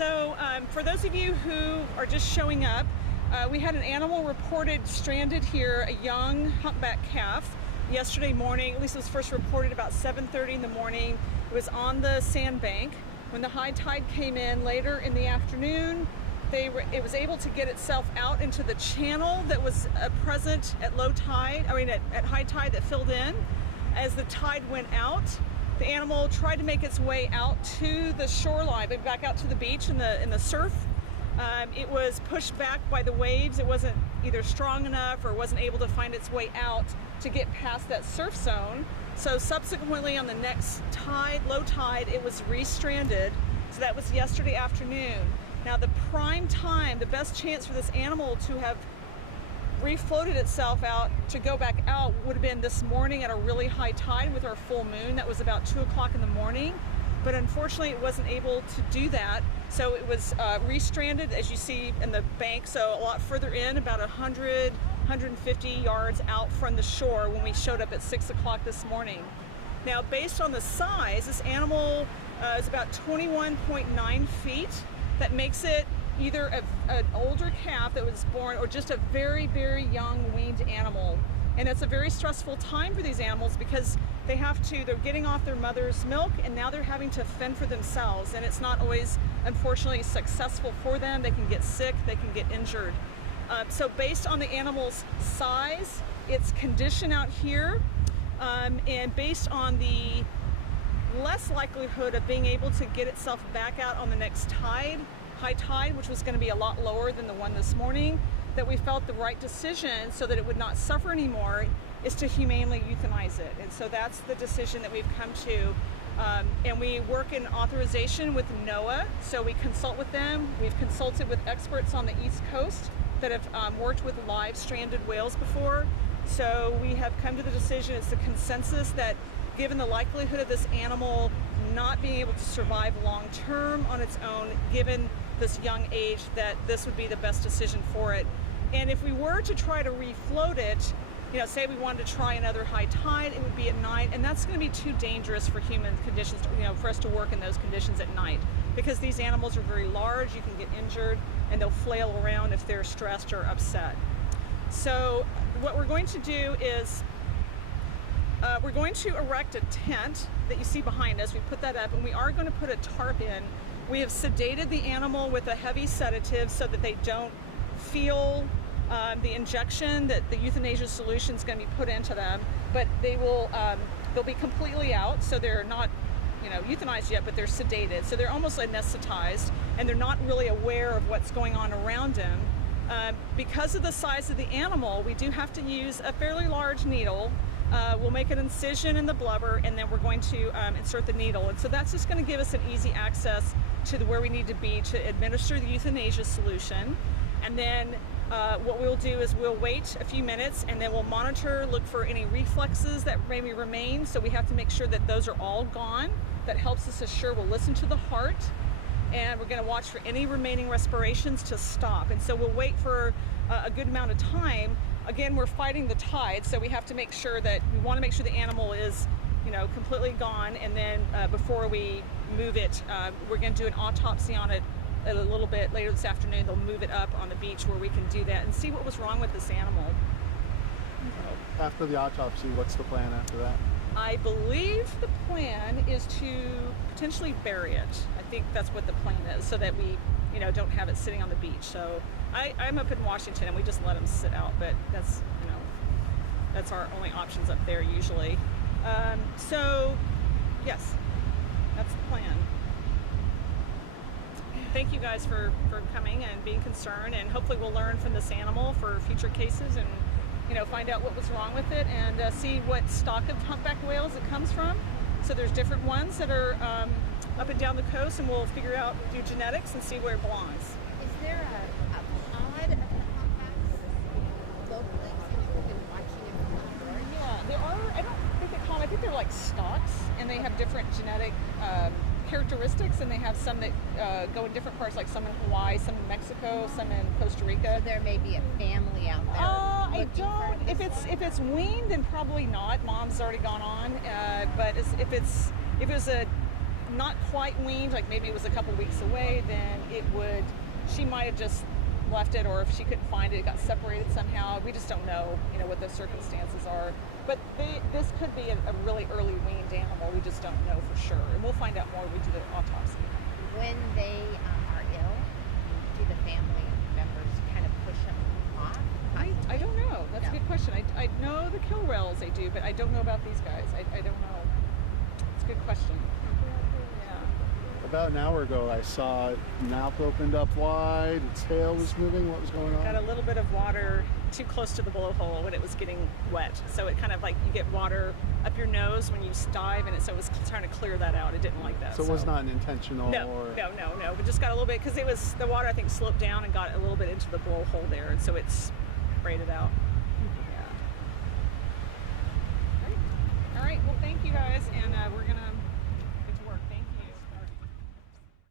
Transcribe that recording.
So for those of you who are just showing up, we had an animal reported stranded here, a young humpback calf, yesterday morning. At least it was first reported about 7:30 in the morning. It was on the sandbank. When the high tide came in later in the afternoon, it was able to get itself out into the channel that was present at low tide, at high tide that filled in. As the tide went out, the animal tried to make its way out to the shoreline, back out to the beach in the surf. It was pushed back by the waves. It wasn't either strong enough or wasn't able to find its way out to get past that surf zone. So subsequently on the next tide, low tide, it was restranded. So that was yesterday afternoon. Now the prime time, the best chance for this animal to have refloated itself out to go back out would have been this morning at a really high tide with our full moon. That was about 2 o'clock in the morning. But unfortunately it wasn't able to do that. So it was restranded, as you see in the bank, so a lot further in, about 150 yards out from the shore when we showed up at 6 o'clock this morning. Now, based on the size, this animal is about 21.9 feet. That makes it either an older calf that was born or just a very, very young weaned animal. And it's a very stressful time for these animals because they're getting off their mother's milk and now they're having to fend for themselves. And it's not always, unfortunately, successful for them. They can get sick, they can get injured. So based on the animal's size, its condition out here, and based on the less likelihood of being able to get itself back out on the next tide, high tide, which was going to be a lot lower than the one this morning, that we felt the right decision so that it would not suffer anymore is to humanely euthanize it. And so that's the decision that we've come to. And we work in authorization with NOAA, so we consult with them. We've consulted with experts on the East Coast that have worked with live stranded whales before. So we have come to the decision, it's the consensus that given the likelihood of this animal not being able to survive long term on its own, given this young age, that this would be the best decision for it. And if we were to try to refloat it, say we wanted to try another high tide, it would be at night, and that's going to be too dangerous for human conditions, for us to work in those conditions at night. Because these animals are very large, you can get injured, and they'll flail around if they're stressed or upset. So what we're going to do is we're going to erect a tent that you see behind us. We put that up, and we are going to put a tarp in. We have sedated the animal with a heavy sedative so that they don't feel the injection that the euthanasia solution is going to be put into them, but they'll be completely out, so they're not euthanized yet, but they're sedated, so they're almost anesthetized, and they're not really aware of what's going on around them. Because of the size of the animal, we do have to use a fairly large needle. We'll make an incision in the blubber, and then we're going to insert the needle, and so that's just going to give us an easy access to where we need to be to administer the euthanasia solution. And then what we'll do is we'll wait a few minutes, and then we'll monitor, look for any reflexes that maybe remain. So we have to make sure that those are all gone. That helps us assure. We'll listen to the heart, and we're going to watch for any remaining respirations to stop. And so we'll wait for a good amount of time. Again, we're fighting the tide, so we have to make sure that we want to make sure the animal is completely gone. And then before we move it, we're going to do an autopsy on it a little bit later this afternoon. They'll move it up on the beach where we can do that and see what was wrong with this animal. After the autopsy, what's the plan after that? I believe the plan is to potentially bury it. I think that's what the plan is, so that we don't have it sitting on the beach. So I'm up in Washington, and we just let them sit out, but that's that's our only options up there usually. So yes, that's the plan. Thank you guys for coming and being concerned, and hopefully we'll learn from this animal for future cases, and find out what was wrong with it, and see what stock of humpback whales it comes from. So there's different ones that are up and down the coast, and we'll do genetics and see where it belongs. Is there a pod of humpbacks locally since we've been watching it from afar? Yeah, there are. I don't think they call them. I think they're like stocks, and they have different genetic characteristics, and they have some that go in different parts, like some in Hawaii, some in Mexico, some in Costa Rica. So there may be a family out there. I don't. If it's weaned, then probably not. Mom's already gone on. But if it was a not quite weaned, like maybe it was a couple weeks away, then she might have just left it, or if she couldn't find it, it got separated somehow. We just don't know, what the circumstances are. But this could be a really early weaned animal. We just don't know for sure, and we'll find out more when we do the autopsy. When they are ill, do the family members kind of push them off? I don't know. That's a No. good question. I know the kill rails they do, but I don't know about these guys. I don't know. It's a good question. Yeah. About an hour ago, I saw mouth opened up wide, its tail was moving. What was going on? Got a little bit of water too close to the blowhole when it was getting wet. So it kind of like you get water up your nose when you dive, and so it was trying to clear that out. It didn't like that. So it was not an intentional No. But just got a little bit, because it was the water, I think, sloped down and got a little bit into the blowhole there, and so it sprayed it out. Yeah. All right. Well, thank you guys, and we're gonna